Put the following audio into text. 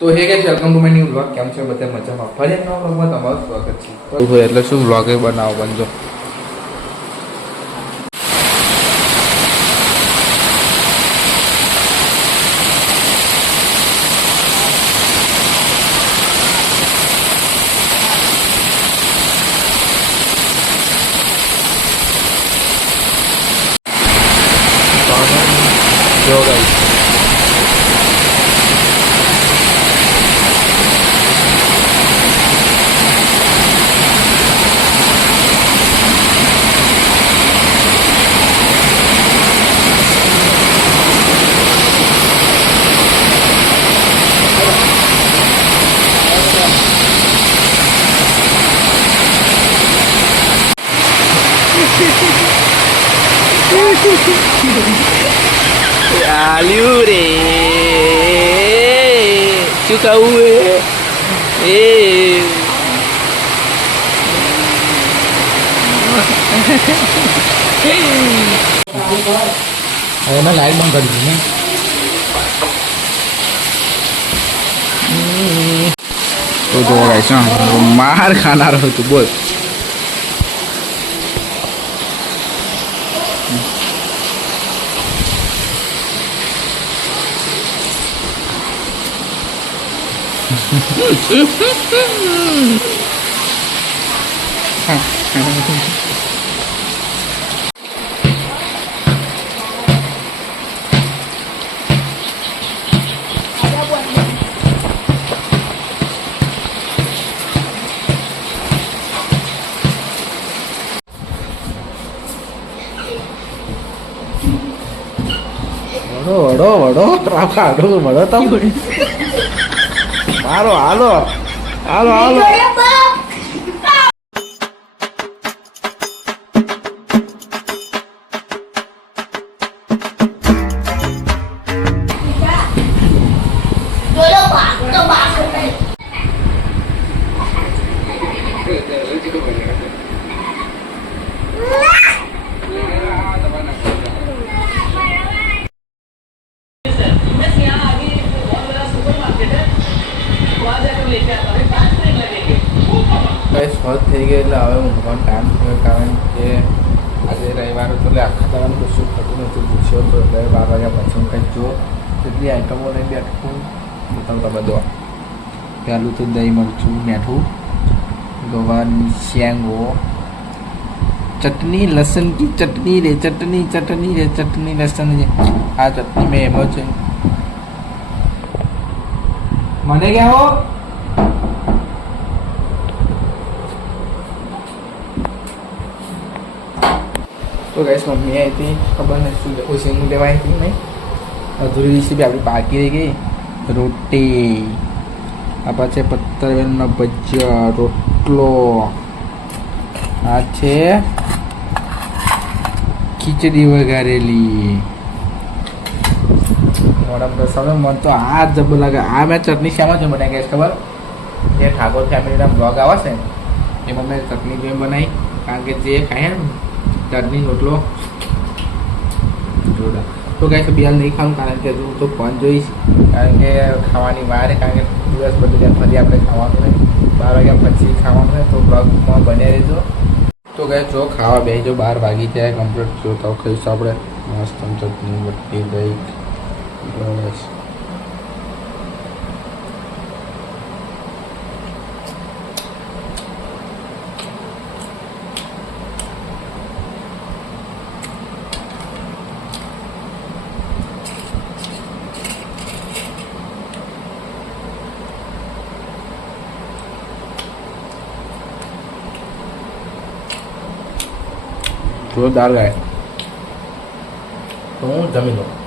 તો હે કે welcome to my new vlog કેમ છો બધા મજામાં ફરી એક નવા વ્લોગમાં તમારું સ્વાગત છે તો એટલે શું વ્લોગ બનાવો બનજો જો ગાઈસ આલ્યું રે શું કહું એ એ હવે મેં લાઈટ બંધ કરી દીધી ને તો જો ગાઈસ માર ખાનાર હતું બોલ はい。વડો વડો કાઢો વડો તમે. મારો હાલો હાલો હાલો. કઈ સોલ્વ થઈ ગઈ એટલે હવે ઊંઘવાનો ટાઈમ થયો કારણ કે આજે રવિવાર હતો એટલે આખા દાવાનું કશું થતું નથી પૂછ્યો તો એટલે બાર વાગ્યા પછી હું કંઈક જો કેટલી આઈટમો લઈને બેઠું તો તમે તમે દો પહેલું તો દહીં મરચું મેઠું ગવાની શેંગો ચટણી લસણ કી ચટણી રે ચટણી ચટણી રે ચટણી લસણ રે આ ચટણી મેં એમાં છે મને ક્યાં હો તો ગઈશ મમ્મી આવી હતી ખબર નથી શું ઓછી હું લેવા આવી હતી નહીં અધૂરી રેસીપી આપણી બાકી રહી ગઈ રોટી આ પાછે પત્તરવેલનો ભજીયા રોટલો આ છે ખીચડી વઘારેલી મોડમ સમય મન તો આ જબર લાગે. આ મેં ચટણી શામાં છે બનાવી. ગઈ ખબર? જે ઠાકોર ફેમિલીના બ્લોગ આવે છે એમાં મેં ચટણી જોઈ બનાવી. કારણ કે જે ખાય ને, ચટણી, રોટલો. જોડા તો કાંઈ બિયાલ નહીં ખાવું કારણ કે હું તો ફોન જોઈશ. કારણ કે ખાવાની વાર કારણ કે દિવસ બધું ફરી આપણે ખાવાનું હોય. બાર વાગ્યા પછી ખાવાનું હોય, તો બ્લોગમાં બને રહેજો. તો કહે, જો ખાવા બેસજો, બાર વાગી જાય કમ્પ્લીટ જો તો ખાઈશું આપણે. મસ્ત ચટણી બટકી દહીં. não, mas... Vou dar, galera. Um, dá né? então, minuto.